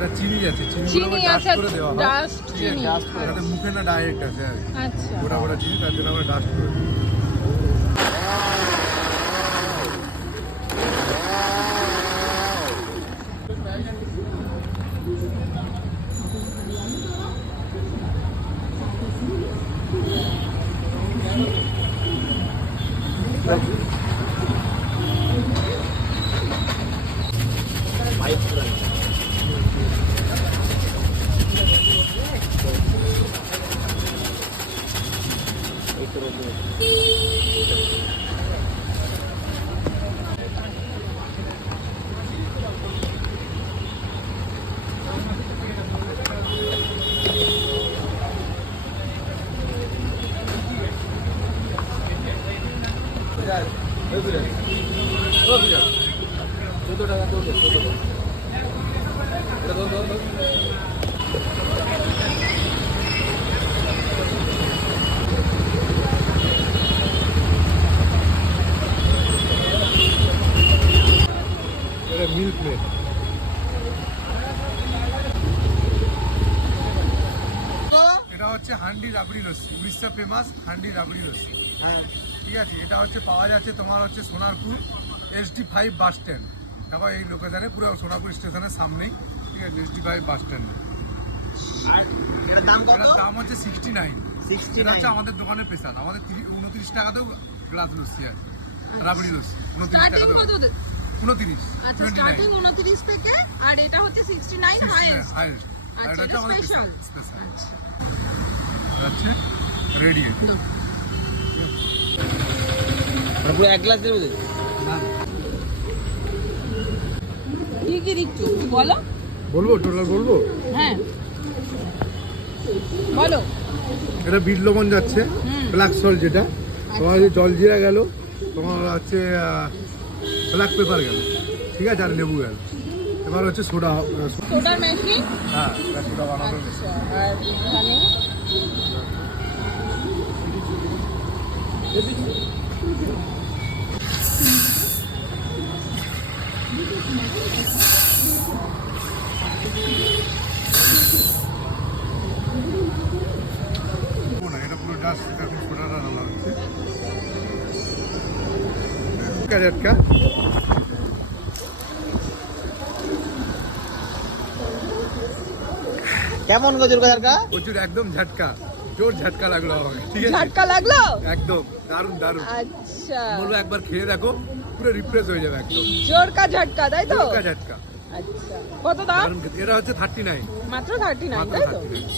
এটা চিনি আছে, চিনি আছে, করে দেওয়া হয়। ডাস্ট চিনি। এটা মুখে না ডাইরেক্ট আছে আর কি। আচ্ছা, ওরা ওরা চিনি, তার জন্য আমরা ডাস্ট করে দিই। Milk made. এটা হচ্ছে হান্ডি রাবড়ি লস্যি, উড়িষ্যা ফেমাস হান্ডি রাবড়ি লস্যি। ঠিক আছে, এটা হচ্ছে পাওয়া যাচ্ছে তোমার হচ্ছে সোনারপুর SD5 বাস স্ট্যান্ড। তারপর এই লোকেশনে পুরো সোনারপুর স্টেশনের সামনেই, ঠিক আছে, SD5 বাস স্ট্যান্ডে। এটার দাম কত? এটার দাম হচ্ছে 69। এটা হচ্ছে আমাদের দোকানের স্পেশাল। আমাদের 29 টাকাতেও গ্লাস লস্যি আছে, রাবড়ি লস্যি 29 স্টার্টিং টাকা। কত? 29। আচ্ছা, স্টার্টিং 29 থেকে, আর এটা হচ্ছে 69 হাইয়েস্ট। হাইয়েস্ট। আর আচ্ছা, এটা হচ্ছে এটা আমাদের স্পেশাল। স্পেশাল। আচ্ছা, হচ্ছে রেডি। পুরো এক গ্লাস দেবে? কি কি দিচ্ছ বলো? বলবো টোটাল বলবো? হ্যাঁ বলো। এটা বিট লবণ যাচ্ছে, ব্ল্যাক সল্ট যেটা, তোমার হচ্ছে জলজিরা গেল, তোমার হচ্ছে ব্ল্যাক পেপার গেল, ঠিক আছে, আর লেবু গেল। এবার হচ্ছে সোডা। সোডার মেশিন। হ্যাঁ, এটা সোডা বানানো। আচ্ছা, আর এখানে না, এটা পুরো জাস্ট এখন সোডাটা ঢালা হচ্ছে। ঝটকা কেমন গো জোর ঝটকা? প্রচুর, একদম ঝটকা, জোর ঝটকা লাগলো আমাকে, ঠিক আছে, ঝটকা লাগলো একদম দারুণ দারুণ। আচ্ছা, বলবো একবার খেয়ে দেখো, পুরো রিফ্রেশ হয়ে যাবে একদম। জোরকা ঝটকা, তাই তো? ঝটকা ঝটকা, আচ্ছা, কত দাম? দারুণ খেতে। এটা হচ্ছে 39, মাত্র 39, মাত্র তাই তো? 39।